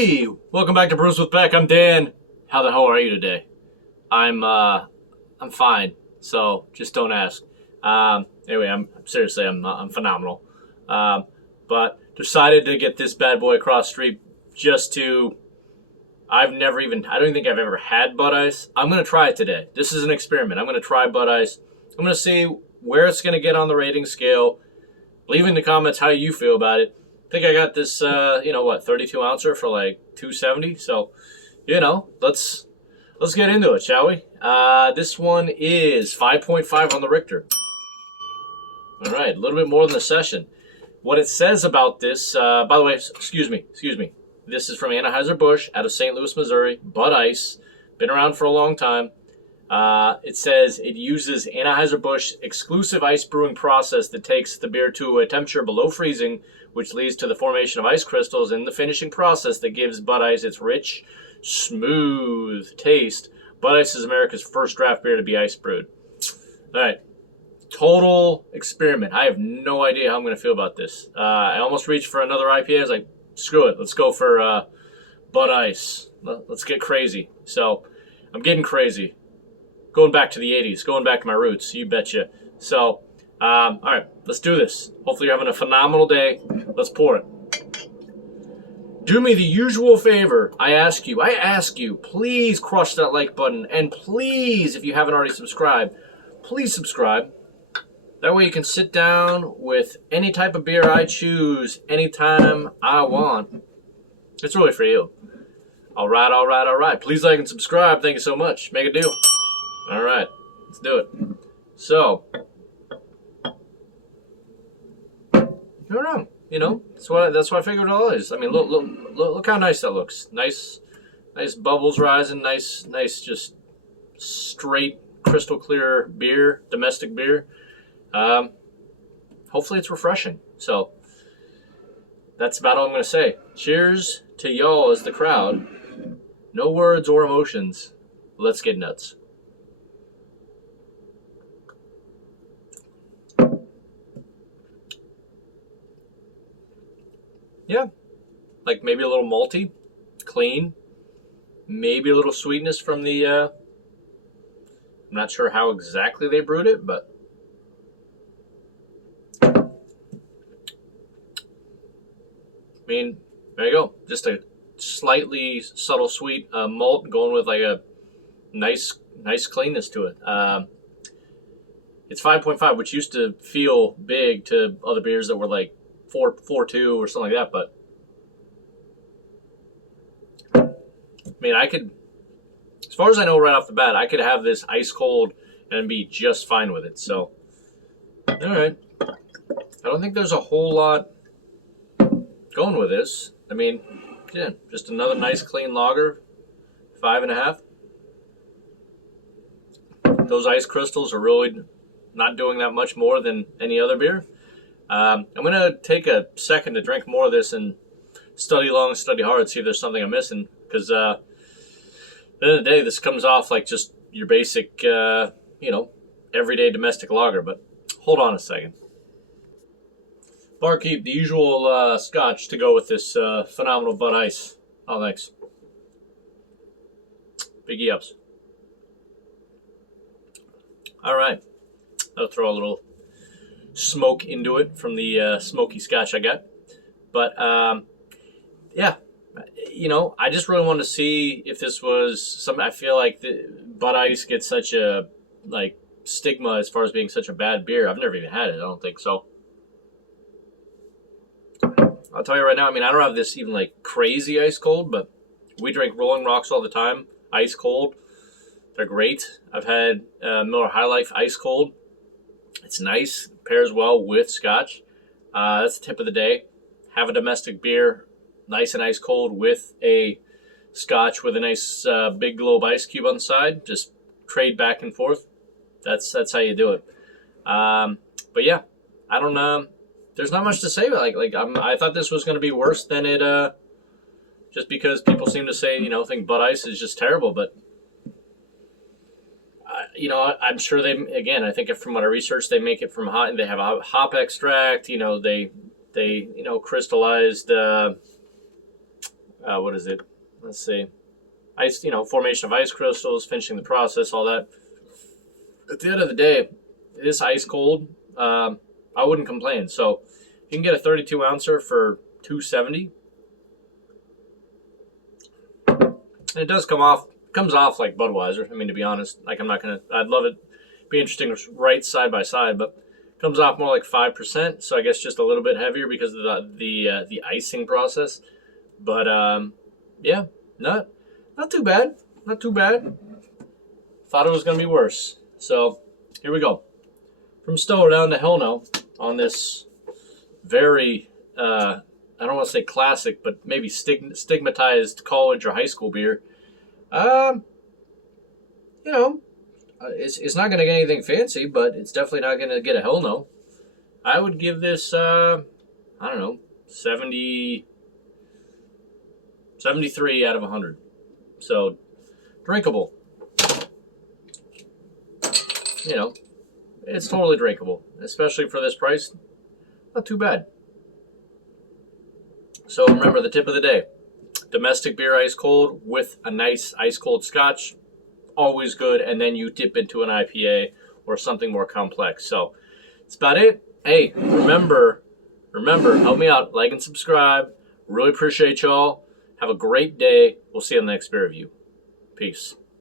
Hey, welcome back to Brews with Beck. I'm Dan. How the hell are you today? I'm fine. So just don't ask. Anyway, I'm phenomenal. But decided to get this bad boy across the street just to. I don't think I've ever had Bud Ice. I'm gonna try it today. This is an experiment. I'm gonna try Bud Ice. I'm gonna see where it's gonna get on the rating scale. Leave in the comments how you feel about it. I think I got this, 32 ouncer for like $2.70. So, let's get into it, shall we? This one is 5.5 on the Richter. All right, a little bit more than a session. What it says about this, by the way, excuse me. This is from Anheuser-Busch out of St. Louis, Missouri. Bud Ice, been around for a long time. It says it uses Anheuser-Busch exclusive ice brewing process that takes the beer to a temperature below freezing, which leads to the formation of ice crystals in the finishing process that gives Bud Ice its rich, smooth taste. Bud Ice is America's first draft beer to be ice brewed. All right, total experiment. I have no idea how I'm going to feel about this. I almost reached for another IPA. I was like, screw it, let's go for Bud Ice. Let's get crazy. So I'm getting crazy. Going back to the 80s, going back to my roots, you betcha. So, all right, let's do this. Hopefully you're having a phenomenal day. Let's pour it. Do me the usual favor. I ask you, please crush that like button. And please, if you haven't already subscribed, please subscribe. That way you can sit down with any type of beer I choose anytime I want. It's really for you. All right. Please like and subscribe. Thank you so much. Make a deal. All right, let's do it. So, I don't know. That's what I figured it all is. I mean, look how nice that looks. Nice bubbles rising. Nice, just straight, crystal clear beer, domestic beer. Hopefully it's refreshing. So, that's about all I'm going to say. Cheers to y'all as the crowd. No words or emotions. Let's get nuts. Yeah, like maybe a little malty, clean, maybe a little sweetness from the, I'm not sure how exactly they brewed it, but I mean, there you go. Just a slightly subtle sweet malt going with like a nice cleanness to it. It's 5.5, which used to feel big to other beers that were like 4.2 or something like that, but I mean, I could, as far as I know right off the bat, I could have this ice cold and be just fine with it. So, all right. I don't think there's a whole lot going with this. I mean, yeah, just another nice clean lager, 5.5. Those ice crystals are really not doing that much more than any other beer. I'm going to take a second to drink more of this and study long, study hard, see if there's something I'm missing. Because at the end of the day, this comes off like just your basic, everyday domestic lager. But hold on a second. Barkeep, the usual scotch to go with this phenomenal Bud Ice. Oh, thanks. Biggie ups. All right. I'll throw a little smoke into it from the smoky scotch I got. But, yeah, I just really wanted to see if this was something. I feel like the Bud Ice gets such a, stigma as far as being such a bad beer. I've never even had it. I don't think so. I'll tell you right now, I mean, I don't have this even, crazy ice cold, but we drink Rolling Rocks all the time, ice cold. They're great. I've had Miller High Life ice cold. It's nice. Pairs well with scotch. That's the tip of the day. Have a domestic beer, nice and ice cold, with a scotch with a nice big globe ice cube on the side. Just trade back and forth. That's how you do it. But yeah, I don't know. There's not much to say. I thought this was going to be worse than it. Just because people seem to say, think Bud Ice is just terrible, but. I'm sure I think from what I researched, they make it from they have a hop extract, they crystallized what is it? Let's see. Ice, formation of ice crystals, finishing the process, all that. At the end of the day, this ice cold, I wouldn't complain. So you can get a 32 ouncer for $2.70. And it does comes off like Budweiser. I mean, to be honest, like I'd love it. Be interesting to right side by side, but it comes off more like 5%. So I guess just a little bit heavier because of the icing process. But yeah, not too bad. Not too bad. Thought it was gonna be worse. So here we go. From Stoller down to Hell No on this very I don't want to say classic, but maybe stigmatized college or high school beer. It's not going to get anything fancy, but it's definitely not going to get a Hell No. I would give this, 73 out of 100. So, drinkable. It's totally drinkable, especially for this price. Not too bad. So remember the tip of the day. Domestic beer ice cold with a nice ice cold scotch. Always good. And then you dip into an IPA or something more complex. So that's about it. Hey, remember, help me out. Like and subscribe. Really appreciate y'all. Have a great day. We'll see you on the next beer review. Peace.